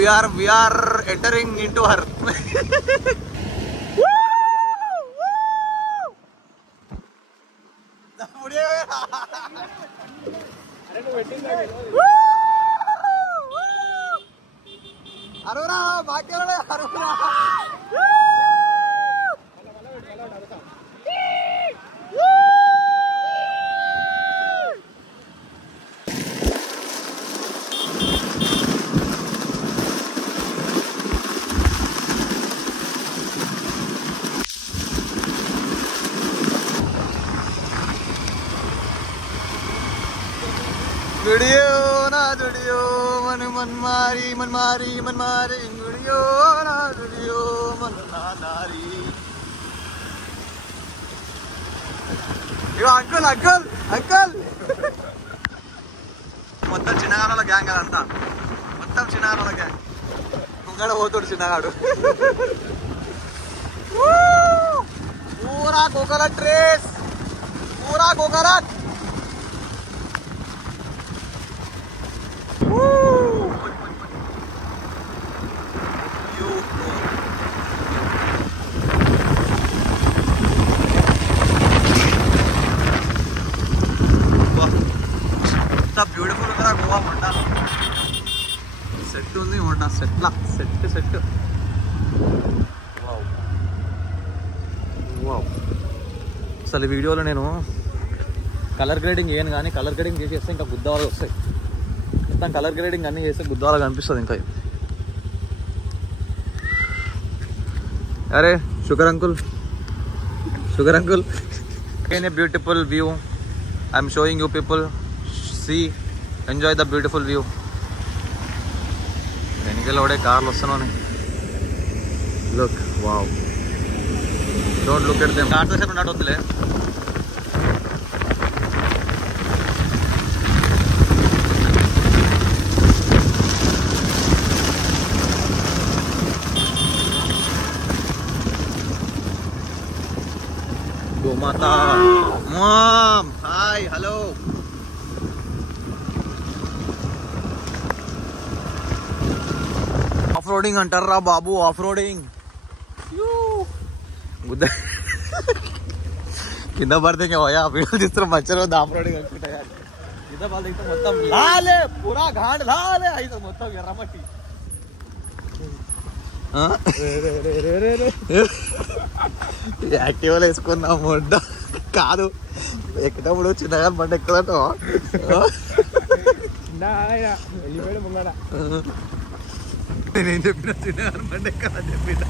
we are entering into her. Arora, Arora. Video na video, man mari, video na video, man nari. Yo, uncle. మొత్తం చిన్నగానోళ్ళ gang అదంతా, మొత్తం చిన్నగానోళ్ళ gang. ముంగడ పోతాడు చిన్నగాడు. పూరా coconut race, పూరా coconut. Beautiful కదా Goa Monda. Set ఉంది మొండా, సెట్. వావ్. అసలు ఈ వీడియోలో నేను కలర్ గ్రేడింగ్ చేయను, కానీ కలర్ గ్రేడింగ్ చేసేస్తే ఇంకా గుద్దాలు వస్తాయి. మొత్తం కలర్ గ్రేడింగ్ అన్నీ చేస్తే గుద్దాలు కనిపిస్తుంది. ఇంకా అరే sugar uncle, in a beautiful view I'm showing you people. See, enjoy the beautiful view. వెనకలోడే కార్లు వస్తున్నాయి. Look, wow. Don't look at them. కార్తో సేపు ఉన్నట్టు వద్దులే. Gomata, mom, hi, hello. Off-roading antarra babu, off-roading. Good. కింద పడితే పోయా వీడియో తీస్తున్న మధ్యలో ఆఫ్-రోడింగ్ అనుకుంటా. కింద పడితే మొత్తం లాలే, పూరా ఘాట్ లాలే అయితే మొత్తం ఎర్రమట్టి. యాక్టివ్లో వేసుకున్నాం మొడ్డ కాదు, ఎక్కడప్పుడు చిన్నగా బండి ఎక్కుదట. నేనేం చెప్పిన చిన్నగా బండి ఎక్కదని చెప్పిన,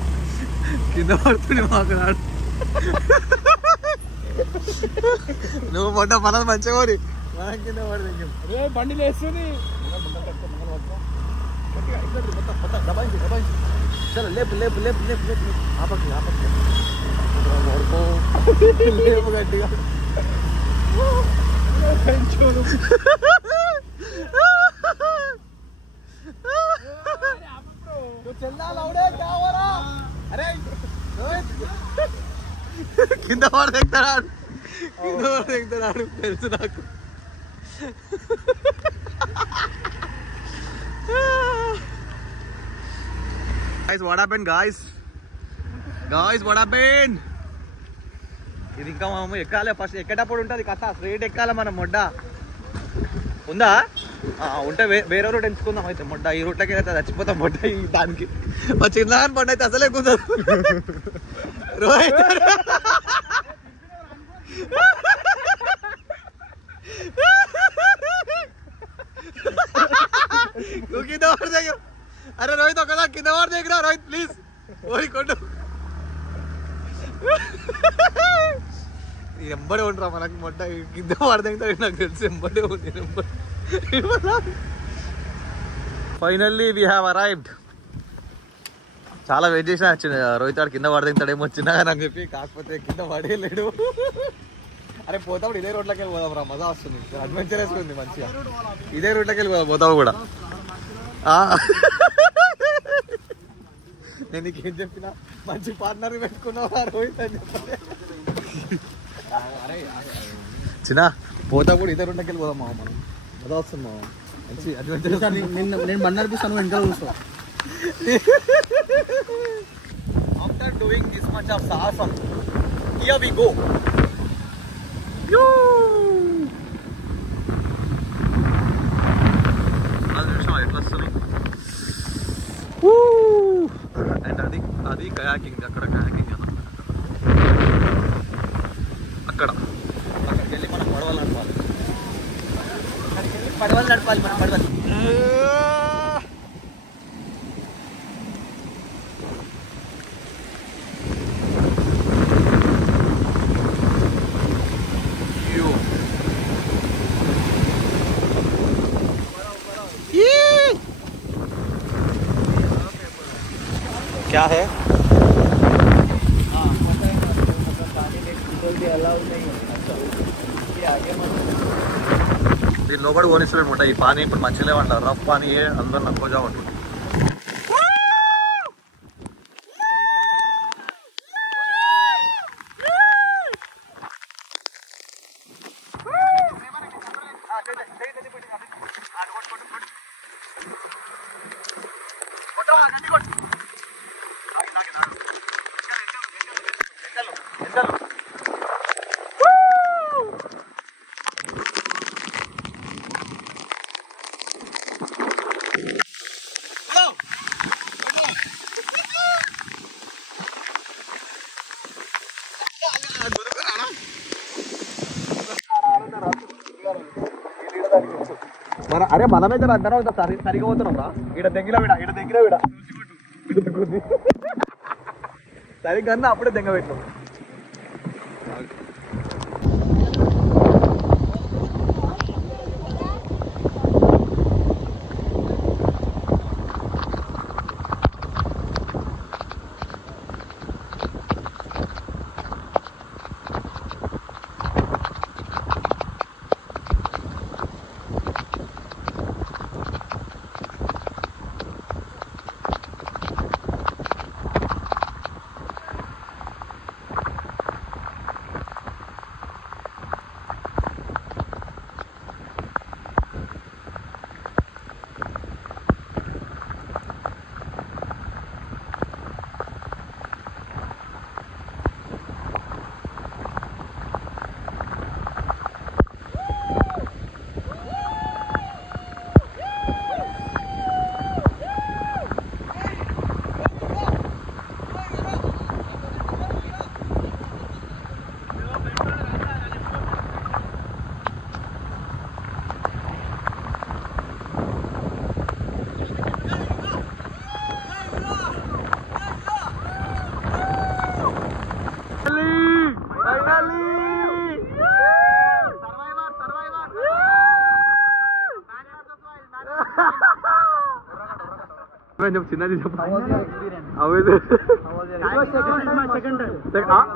కింద పడుతుంది మాకు నాడు. నువ్వు మొట్ట మనది మంచిగా పోని, మనం కింద పడుతుంది బండి లేస్తుంది. చలో లేపు ఆపకి లేపు గట్టిగా. కింద వాడు దిగుతాడు, తెలుసు నాకు. Guys, what happened, guys, what happened? ఇది ఇంకా మనం ఎక్కాలి. ఫస్ట్ ఎక్కేటప్పుడు ఉంటుంది కథ, స్ట్రైట్ ఎక్కాలి మనం. మొడ్డ ఉందా? ఉంటే వేరే రూట్ ఎంచుకుందాం. అయితే మొడ్డ ఈ రూట్లకి అయితే చచ్చిపోతాం. మొడ్డ ఈ దానికి మా చిన్నగాని పండు అయితే అసలే కుదరదు. రోహిత్ నువ్వు కింద వాడు దగ్గర. అరే రోహిత్ ఒకదా కింద వాడు దగ్గర. రోహిత్ ప్లీజ్ ఓడి కొట్టు. ఎంబడే ఉండరా మనకి మొట్ట కింద వాడు దగ్గర. నాకు తెలిసి ఎంబడే ఉంది. Finally we have arrived. చాలా వెయిట్ చేసిన రోహిత్ వాడు కింద వాడు దిగుతాడేమో చిన్నగా నాకు చెప్పి, కాకపోతే కింద పడేయలేడు. అరే పోతాడు ఇదే రోడ్లకి వెళ్ళి పోదాం రా, మజా వస్తుంది. అడ్వెంచర్ వేసుకుంది మంచిగా. ఇదే రోడ్లకి వెళ్ళి పోతావు కూడా. నేను నీకేం చెప్పినా మంచి పార్ట్నర్ పెట్టుకున్నావా రోహిత్ అని చెప్పలే. చిన్న పోతా కూడా ఇదే రోడ్లకి వెళ్ళి పోదాం మామ, మనం మజా వస్తుంది మామ. మంచి అడ్వెంచర్. నేను బండి నడిపిస్తాను, వెనకాల చూస్తావు. After doing this much of sahasam, here we go. And అది కయాకింగ్ అక్కడ కయాకింగ్ అన్న అక్కడికి వెళ్ళి మనం పడవలు నడపాలి మనం పడవలు क्या है దీని లోపల పోనిస్తారు అనమాట ఈ పానీ ఇప్పుడు మంచిగా లేవంటారు రఫ్ పానీ అందరు నక్కువగా ఉంటుంది మన అరే మనమే కదా అందరం సరిగా పోతున్నాం రా ఈడ దెంగిల విడ సరిగ్గా అన్న అప్పుడే దెంగ పెట్టినాం చిన్నది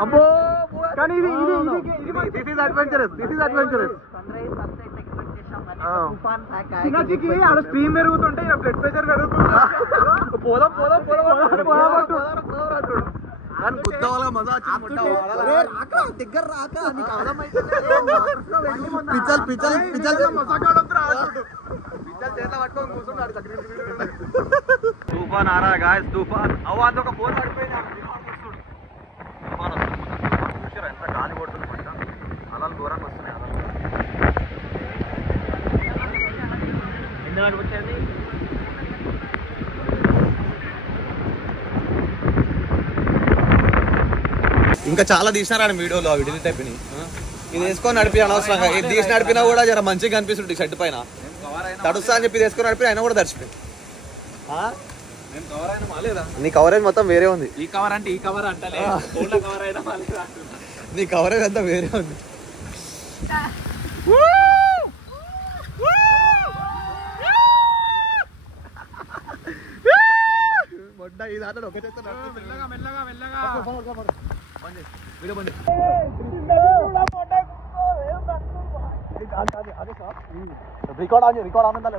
అబ్బో కానీ దిస్ ఈజ్ అడ్వెంచరస్ చిన్నకి ఆడ స్ట్రీమ్ పెరుగుతుంటే బ్లడ్ ప్రెషర్ పెరుగుతుంది పోదాం కానీ గుద్దవాళ్ళ మజా దగ్గర రాక तूफान आ रहा है गाइस तूफान आवाज ఒక ఫోన్ పడిపోయింది तूफान వస్తుంది ఎంత గాలి కొడుతుంది పట్ట అలలు ఘోరంగా వస్తున్నాయి ఎన్ని వచ్చేది ఇంకా చాలా తీసినారు వీడియోలో ఆ వీడియో టైప్ ఇది వేసుకొని నడిపి అనవసరంగా ఇది తీసి నడిపినా కూడా జర మంచిగా కనిపిస్తుంది షర్ట్ పైన తడుస్తా అని చెప్పి తీసుకొని నడిపి అయినా కూడా తడిచిపోయింది నీ కవరేజ్ మొత్తం వేరే ఉంది ఈ కవర్ అంటే ఈ కవర్ అంటలే కవర్ అయినా నీ కవరేజ్ అంతా వేరే ఉంది రికార్డ్ ఆనందా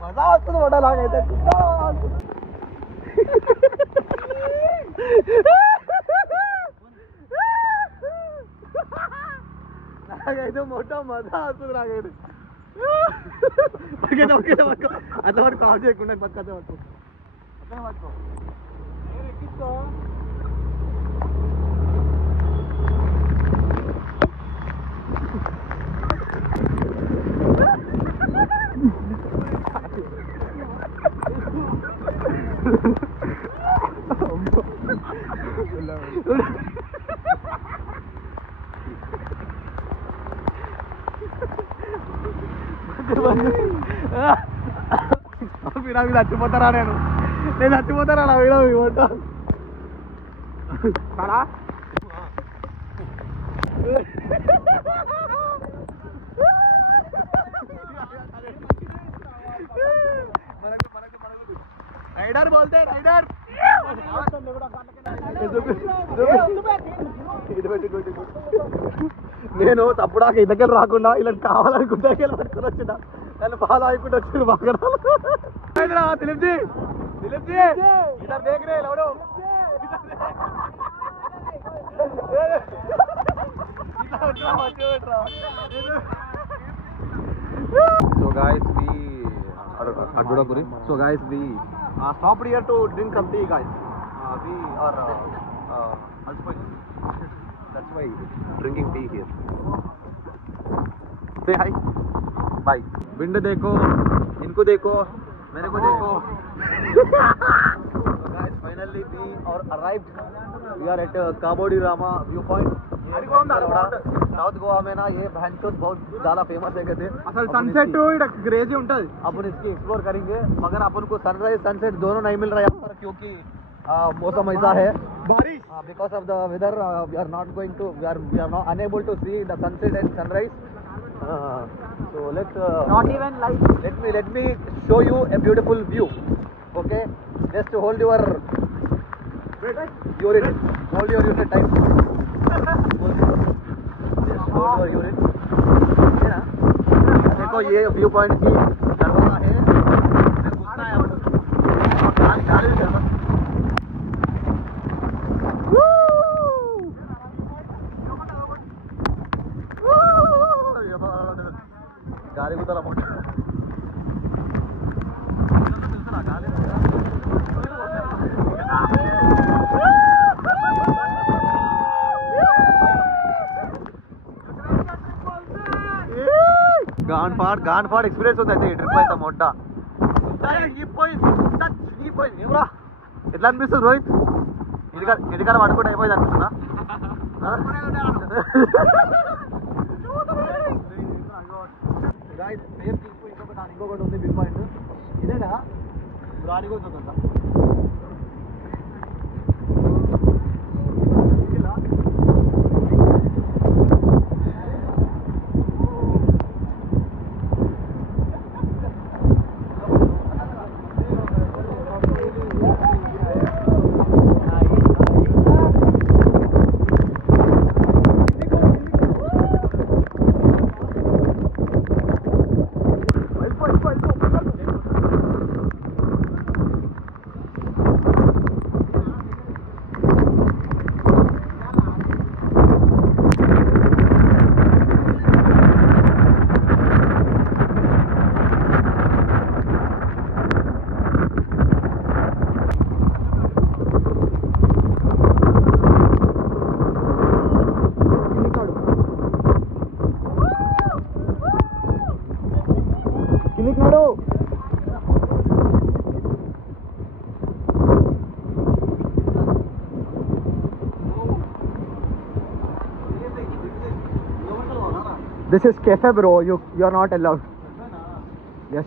మజా వస్తుంది పడాలాగైతే నాకైతే మొత్తం మజా వస్తుంది నాకైతే. ఒకే పట్టుకో అట్లా పట్టుకో, కాల్ చేయకుండా పట్టుకో, అట్లా పట్టుకో, అట్లా పట్టుకో. నాకు చచ్చిపోతారా, నేను చచ్చిపోతారా నా వీడియో ఇవ్వటం. రైడర్ బోల్తే రైడర్. నేను తప్పుడు ఇంటి దగ్గర రాకుండా ఇలా కావాలనుకుంటే పట్టుకొని వచ్చిన, నన్ను ఫాలో అయిపోయి వచ్చి బాగా దిలీప్జీ ఇద్దరు దేకరే లవడు. So guys, we Adudapuri. So guys, we stopped here to drink some tea, guys. We are husband. That's why drinking tea here. Say hi. Bye. Wind देखो, इनको देखो, मेरे को देखो. So guys, finally we are arrived. We are at Kabodi Rama viewpoint. South Goa में ना ये भैंसोद बहुत ज़्यादा फेमस है कहते हैं. असल सनसेट क्रेजी उंटल. अपन इसकी एक्सप्लोर करेंगे, मगर अपन को सनराइज सनसेट दोनों नहीं मिल रहा है यहाँ पर, क्योंकि मौसम ऐसा है बारिश. Because of the weather we are not going to we are not unable to see the sunset and sunrise. So let's not even like let me show you a beautiful view. Okay, just hold your urine. Hold your urine time. hold your urine. देखो ये view point की दरवाजा है. घुसना है गाड़ी को तरफ గాన్ఫాడ్ ఎక్స్పీరియన్స్ ఉంది అయితే. ట్రిప్ అయితే మొట్ట ఎట్లా అనిపిస్తుంది రోహిత్? ఇంటికాడ పడుకుంటే అయిపోయింది అనిపిస్తుందా? ఇంకొకటి ఉంది వ్యూ పాయింట్. ఇదేనా రాణిగొండ? This is cafe bro, you are not allowed. Yes.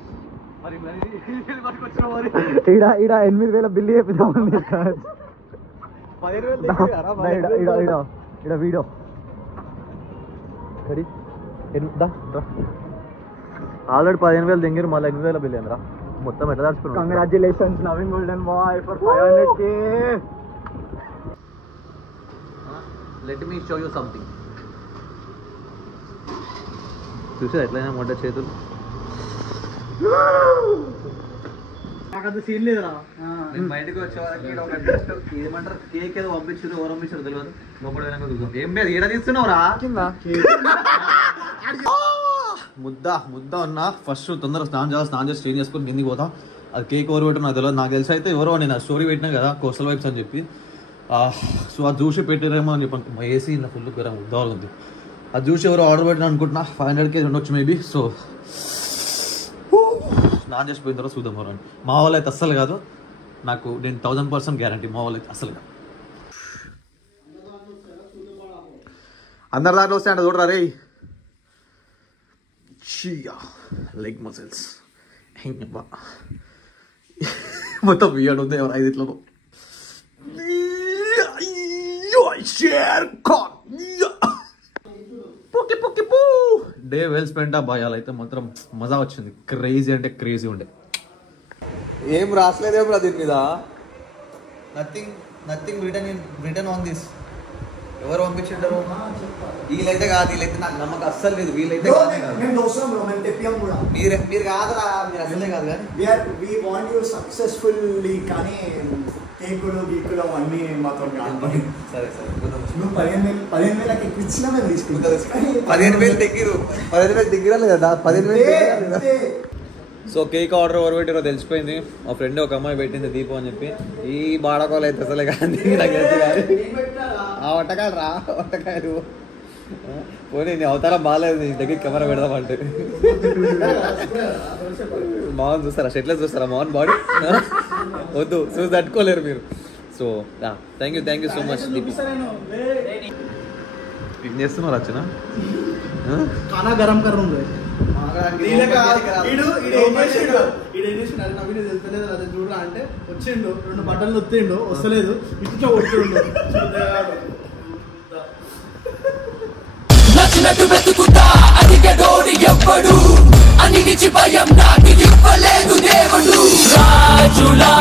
इड़ा 8,000 बिल्ली है पिता मंदिर का. 15,000 देखो यार. इड़ा वीडियो. Ready? दा. Already 15,000 देंगे रे मला 8,000 बिल अंदरा. మొత్తం ఎట్లా దాచుకున్నావు? Congratulations Navin Golden Boy for 500k. Let me show you something. చూసా ఎట్లయినా మొట్ట చేతులు. నాకంత సీన్ లేదురా. నేను బయటకు వచ్చే వాళ్ళకి ఒక గిఫ్ట్ ఏమంటారు కేక్ ఏదో పంపించారు ఎవరు పంపించారు తెలియదు లోపల వెనక చూద్దాం ఏం లేదు ఏడ తీస్తున్నావురా ముద్ద ఉన్నా ఫస్ట్ తొందరగా స్నానం చేసి చేంజ్ చేసుకుని కిందికి పోతాం అది కేక్ ఎవరు పెట్టిన నాకు తెలియదు నాకు తెలిసి అయితే ఎవరో నేను ఆ స్టోరీ పెట్టినా కదా కోస్టల్ వైబ్స్ అని చెప్పి సో అది చూసి పెట్టారేమో అని చెప్పి ఏసీ ఇలా ఫుల్ కూర ముద్దాలు ఉంది అది చూసి ఎవరు ఆర్డర్ పెట్టిన అనుకుంటున్నా 500 కేజీ ఉండొచ్చు మేబీ సో స్నానం చేసిపోయిన తర్వాత చూద్దాం ఎవరు అని మా వాళ్ళు అయితే అస్సలు కాదు నాకు నేను 1000% గ్యారంటీ మా వాళ్ళు అయితే అస్సలు కాదు అందరు దాంట్లో వస్తాయంట చూడరా రే లెగ్ మసిల్స్ మొత్తం బియ్యాడు ఉంది ఎవరు 5 ఇట్లలో డే వెల్ స్పెండ్ ఆ భయాలు అయితే మాత్రం మజా వచ్చింది క్రేజీ అంటే క్రేజీ ఉండే ఏం రాసలేదేం రా దీని మీద నథింగ్ రిటర్న్ ఆన్ దిస్ ఎవరు పంపించారు వీళ్ళైతే కాదు వీళ్ళైతే నాకు నమ్మకం అస్సలు లేదు వీళ్ళైతే మీరు కాదురా మీరు అసలే కాదు కానీ సక్సెస్ఫుల్లీ కానీ కేకులు గీకులు అన్నీ మాత్రం కాదు. సరే నువ్వు 15,000 ఎక్కువ ఇచ్చినా మేము తీసుకుంటాం. 15,000 దగ్గర లేదా 15,000 సో కేక్ ఆర్డర్ ఎవరు పెట్టారో తెలిసిపోయింది మా ఫ్రెండ్ ఒక అమ్మాయి పెట్టింది దీపం అని చెప్పి ఈ బాడకోలు అయితే అసలే కానీ నాకు తెలుసు కానీ వంటకాయలు పోనీ నీ అవతారం బాగాలేదు నీ దగ్గర కెమెరా పెడదామంటే మోహన్ చూస్తారా షెట్లెస్ చూస్తారా మోహన్ బాడీ వద్దు చూసి తట్టుకోలేరు మీరు so thank you so much ఏం చేస్తున్నారు రచన खाना गरम कर रहा చూడరా అంటే వచ్చిండు 2 బట్టలు వస్తుండు వస్తలేదు ఇట్లా కొట్టిండు నచ్చినట్టు వెతుకుతా అడిగేటోడు ఎవ్వడు అన్నిటిచి భయం నాకు ఇవ్వలేదు దేవుడు రాజులా